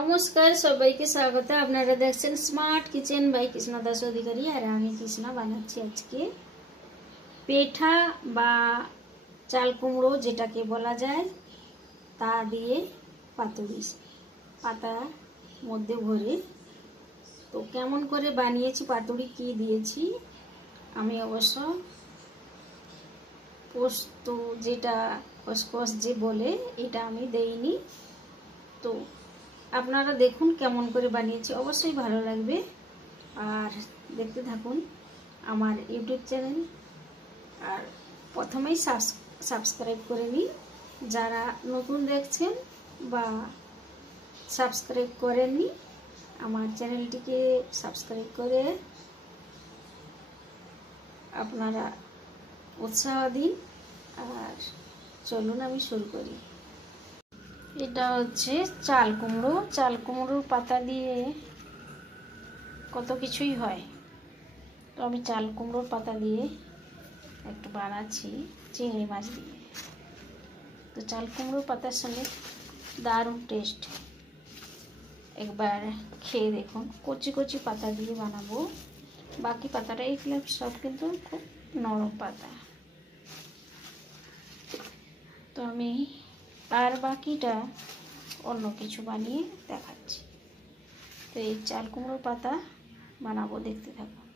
नमस्कार सबाइके स्वागत। আপনারা দেখছেন smart kitchen by Krishna Das Adhikari. আর আমি কৃষ্ণা বানাচ্ছি আজকে পেঠা বা চাল কুমড়ো যেটাকে বলা যায় তা দিয়ে পাতুরি পাতা মধ্যে ভরে। তো কেমন করে বানিয়েছি পাতুরি কি দিয়েছি আমি অবশ্য পোস্ত যেটা খসখস যে বলে এটা আমি দেইনি। তো আপনারা দেখুন কেমন করে বানিয়েছি, অবশ্যই ভালো লাগবে। আর দেখতে থাকুন আমার ইউটিউব চ্যানেল। আর প্রথমেই সাবস্ক্রাইব করে নিন যারা নতুন দেখছেন বা সাবস্ক্রাইব করেননি, আমার চ্যানেলটিকে সাবস্ক্রাইব করে আপনারা উৎসাহ দিন। আর চলুন আমি শুরু করি। এটা হচ্ছে চাল কুমড়োর পাতা দিয়ে কত কিছুই হয়। তো আমি চাল কুমড়োর পাতা দিয়ে একটু বানাচ্ছি চিংড়ি মাছ দিয়ে। তো চাল কুমড়োর পাতার সঙ্গে দারুণ টেস্ট, একবার খেয়ে দেখুন। কচি কচি পাতা দিয়ে বানাবো, বাকি পাতাটা এগুলো সব কিন্তু খুব নরম পাতা। তো আমি আর বাকিটা অন্য কিছু বানিয়ে দেখাচ্ছি। তো এই চাল কুমড়োর পাতা বানাবো, দেখতে থাকুন।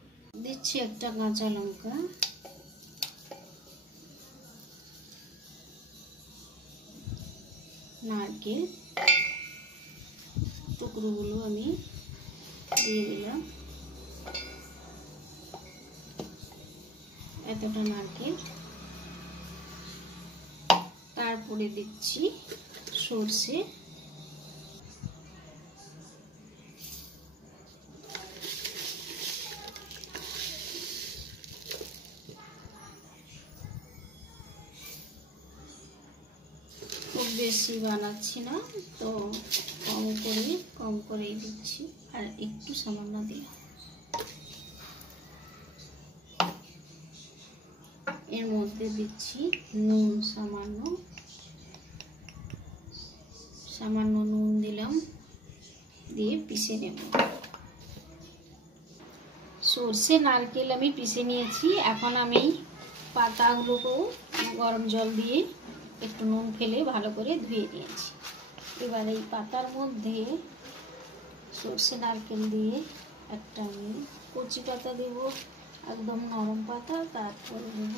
দিচ্ছি একটা কাঁচা লঙ্কা, নারকেল টুকরোগুলো আমি দিয়ে দিলাম, এতটা নারকেল। তারপরে দিচ্ছি সরষে, খুব বেশি বানাচ্ছি না, তো কম করেই দিচ্ছি। আর একটু সামান্য দিলাম। এর মধ্যে দিচ্ছি নুন, সামান্য নুন দিলাম, দিয়ে পিষে নেব। সরষে নারকেল আমি পিষে নিয়েছি। এখন আমি পাতাগুলোকেও গরম জল দিয়ে একটু নুন ফেলে ভালো করে ধুয়ে নিয়েছি। এবার এই পাতার মধ্যে সরষে নারকেল দিয়ে একটা আমি কচি পাতা দেব, একদম নরম পাতা। তারপরে দেব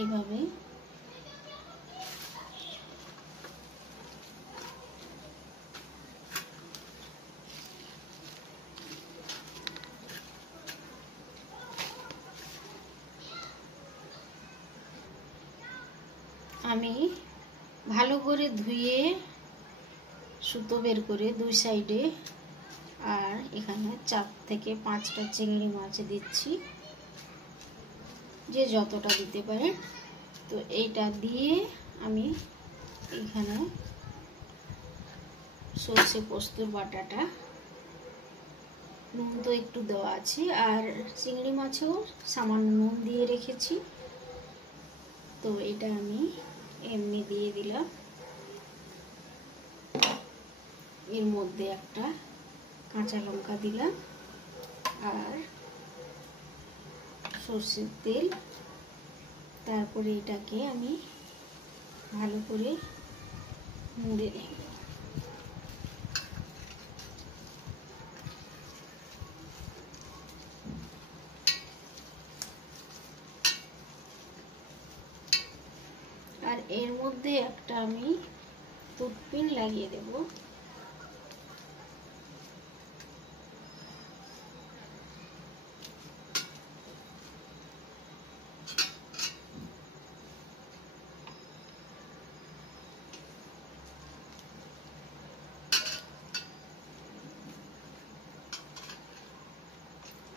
এইভাবে আমি ভালো করে ধুয়ে সুতো বের করে দুই সাইডে, আর এখানে 4 থেকে 5টা চিংড়ি মাছ দিচ্ছি, যে যতটা দিতে পারে। তো এইটা দিয়ে আমি এখানে সরষে পোস্তর বাটাটা, নুন তো একটু দেওয়া আছে, আর চিংড়ি মাছেও সামান্য নুন দিয়ে রেখেছি। তো এটা আমি এমনি দিয়ে দিলাম। এর মধ্যে একটা কাঁচা লঙ্কা দিলাম, আর সরষের তেল। তারপরে এটাকে আমি ভালো করে মুড়ে নেব। আর এর মধ্যে একটা আমি টুথপিন লাগিয়ে দেব।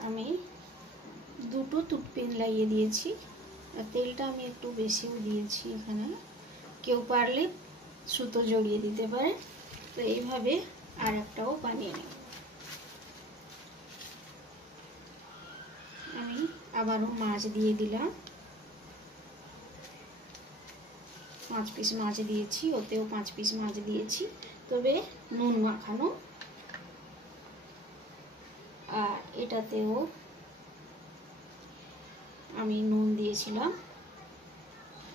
আমি 2টো টুথপিন লাগিয়ে দিয়েছি। আর তেলটা আমি একটু বেশিও দিয়েছি এখানে, কেউ পারলে সুতো জড়িয়ে দিতে পারে। তো এইভাবে আর একটাও বানিয়ে নেব। আবারও মাছ দিয়ে দিলাম, 5 পিস মাছ দিয়েছি, ওতেও 5 পিস মাছ দিয়েছি, তবে নুন মাখানো। আর এটাতেও আমি নুন দিয়েছিলাম,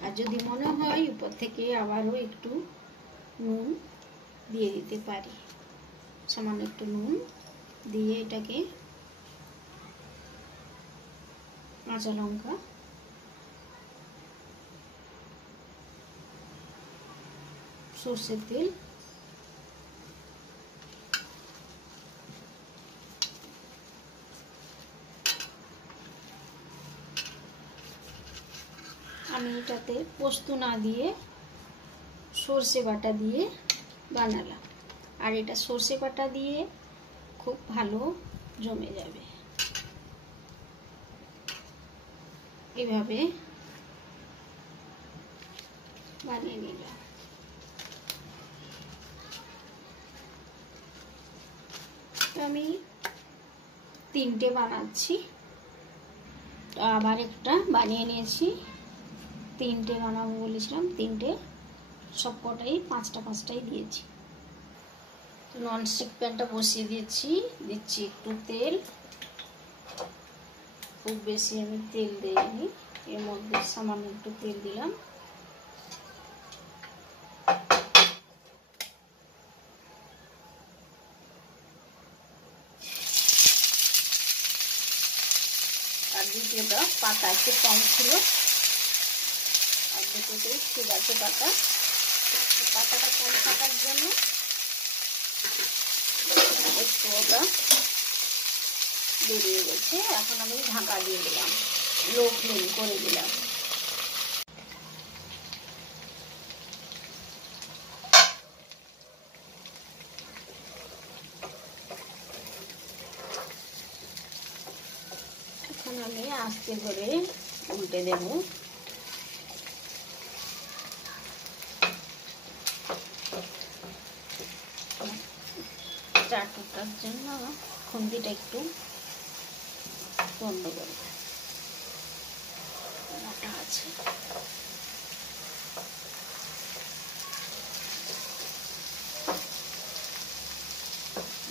আর যদি মনে হয় উপর থেকে আবারও একটু নুন দিয়ে দিতে পারি। সামান্য একটু নুন দিয়ে এটাকে কাঁচা লঙ্কা, সরষের তেল, আমি এটাতে পোস্ত না দিয়ে সর্ষে বাটা দিয়ে বানালাম, আর এটা সর্ষে বাটা দিয়ে খুব ভালো জমে যাবে। এভাবে বানিয়ে নিলাম। আমি 3টে বানাচ্ছি, তো আবার একটা বানিয়ে নিয়েছি। 3টে বানাবো বলেছিলাম, 3টে সবকটাই 5টাই দিয়েছি। ননস্টিক প্যানটা বসিয়ে দিয়েছি, দিচ্ছি একটু তেল। খুব বেশি আমি তেল দিইনি, এর মধ্যে সামান্য একটু তেল দিলাম। আর দ্বিতীয়টা পাতা একটু কম ছিল, আর দুটোতেই ঠিক আছে পাতাটা কম থাকার জন্য একটু ওটা বেরিয়ে গেছে। এখন আমি ঢাকা দিয়ে দিলাম, লো ফ্লেম করে দিলাম। এখন আমি আস্তে করে উল্টে দেব। চাটুটার জন্য খুন্তিটা একটু বন্ধ করে মোটা আছে।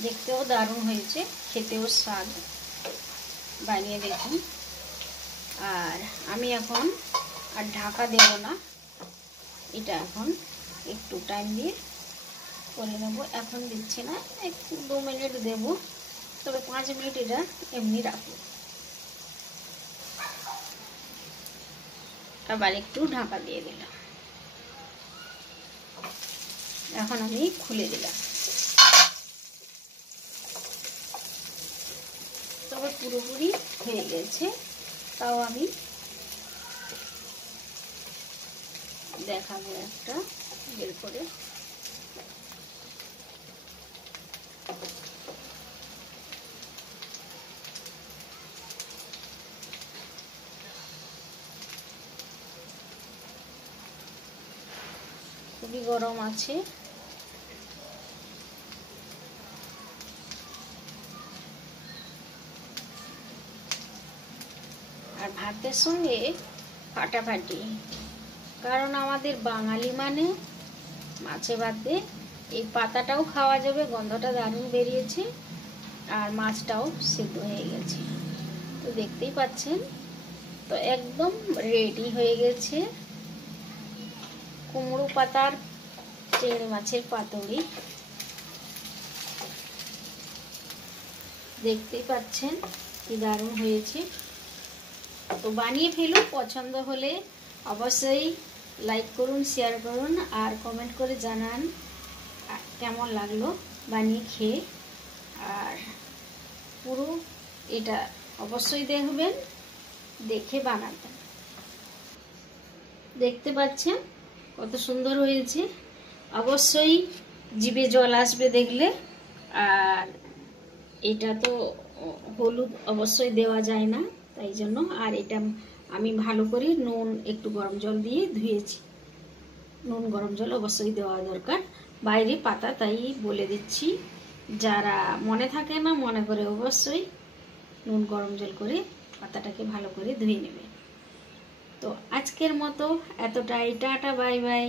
দেখতেও দারুণ হয়েছে, খেতেও স্বাদ, বানিয়ে দেখুন। আর আমি এখন আর ঢাকা দেব না, এটা এখন একটু টাইম দিয়ে করে নেব। এখন দিচ্ছি না, একটু 2 মিনিট দেব, তবে 5 মিনিট এটা এমনি রাখবো। আবার একটু ঢাকা দিয়ে দিলাম। এখন আমি খুলে দিলাম। তবে পুরোপুরি হয়ে গেছে, তাও আমি দেখাবো একটা বের করে। খুবই গরম আছে। আর ভাতের সঙ্গে ফাটাফাটি, কারণ আমাদের বাঙালি মানে মাছে ভাতে এই পাতাটাও খাওয়া যাবে, গন্ধটা দারুণ বেরিয়েছে, আর মাছটাও সিদ্ধ হয়ে গেছে। তো দেখতেই পাচ্ছেন, তো একদম রেডি হয়ে গেছে কুমড়ো পাতার চিংড়ি মাছের পাতুরি। দেখতেই পাচ্ছেন কি দারুণ হয়েছে। তো বানিয়ে ফেলুন, পছন্দ হলে অবশ্যই লাইক করুন, শেয়ার করুন, আর কমেন্ট করে জানান কেমন লাগলো বানিয়ে খেয়ে। আর পুরো এটা অবশ্যই দেখবেন, দেখে বানাবেন। দেখতে পাচ্ছেন কত সুন্দর হয়েছে, অবশ্যই জিভে জল আসবে দেখলে। আর এটা তো হলুদ অবশ্যই দেওয়া যায় না, তাই জন্য। আর এটা আমি ভালো করে নুন একটু গরম জল দিয়ে ধুয়েছি, নুন গরম জল অবশ্যই দেওয়া দরকার। বাইরে পাতা, তাই বলে দিচ্ছি, যারা মনে থাকে না মনে করে অবশ্যই নুন গরম জল করে পাতাটাকে ভালো করে ধুয়ে নেবে। তো আজকের মতো এতটাই, টাটা বাই বাই।